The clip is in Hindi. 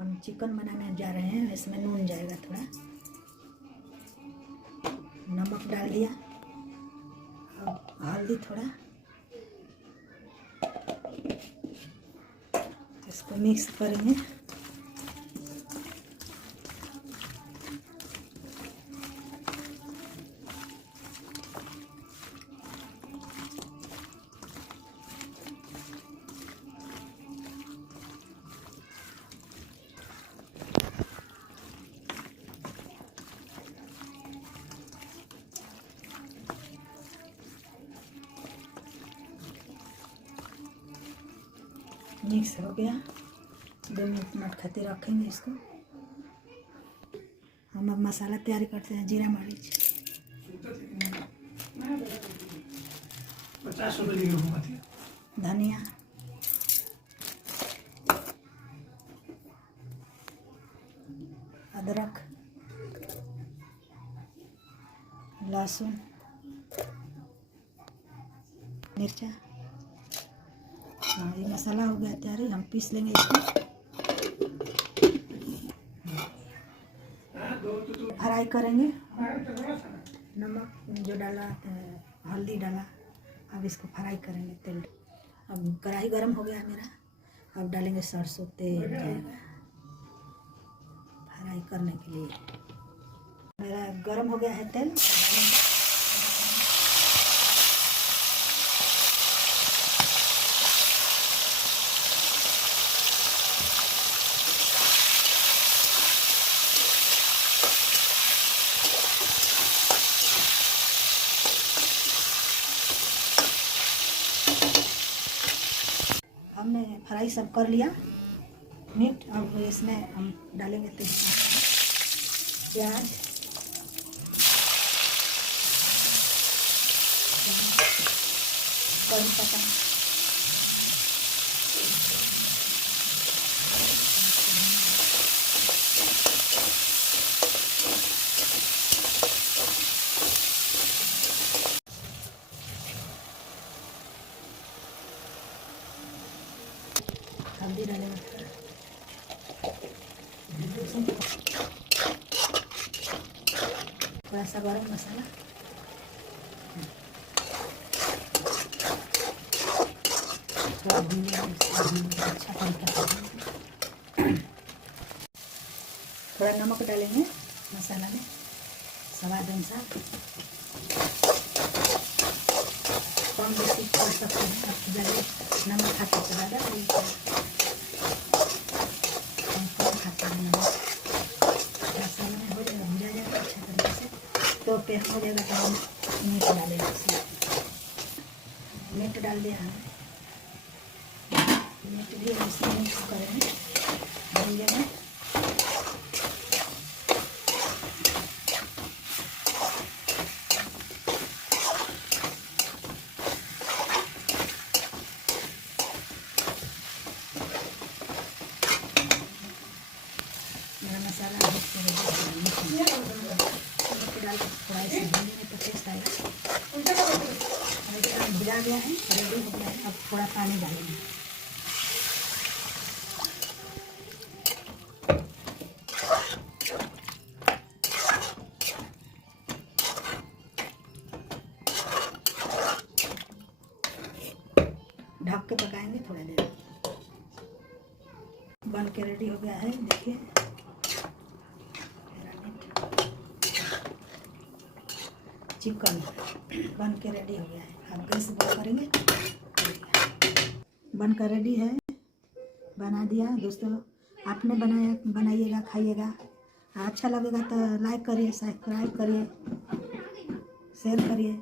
हम चिकन बनाने जा रहे हैं। इसमें नून जाएगा, थोड़ा नमक डाल दिया और हल्दी थोड़ा। इसको मिक्स करेंगे। मिक्स हो गया। 2 मिनट खातिर रखेंगे इसको। हम अब मसाला तैयारी करते हैं। जीरा मरीच 50 रुपये धनिया, अदरक, लहसुन, मिर्चा। हाँ, ये मसाला हो गया तैयारी। हम पीस लेंगे इसको। फ्राई करेंगे। नमक जो डाला, हल्दी डाला। अब इसको फ्राई करेंगे तेल। अब कढ़ाई गरम हो गया मेरा। अब डालेंगे सरसों तेल जाएगा फ्राई करने के लिए। मेरा गरम हो गया है तेल। हमने फ्राई सब कर लिया मीट। अब इसमें हम डालेंगे तेजपत्ता, प्याज, कड़ी पत्ता, हल्दी डालेंगे थोड़ा सा गरम मसाला। अच्छा तरीका से थोड़ा नमक डालेंगे मसाला में स्वाद अनुसार। कम बेसी कर सकते हैं। अब ज़्यादा नमक खाते तो ज़्यादा, कम खाते हैं नमक। मसाला में हो जाएगा, भुजा जाएगा अच्छा तरीके से। तो पेस्ट हो जाएगा तो हम मीट डालेंगे इसमें। मीट डाल दिया हमने। मीट भी हम इसमें मिक्स करेंगे भूंजे में। मेरा मसाला डाल के थोड़ा इसे भूनने तो टेस्ट आएगा। भुजा गया है, रेडी हो गया है। अब थोड़ा पानी डालेंगे। ढक के पकाएंगे थोड़ा देर। बन के रेडी हो गया है, देखिए। चिकन बन के रेडी हो गया है। अब गैस बंद करेंगे। बन कर रेडी है, बना दिया। दोस्तों आपने बनाइएगा, खाइएगा। अच्छा लगेगा तो लाइक करिए, सब्सक्राइब करिए, शेयर करिए।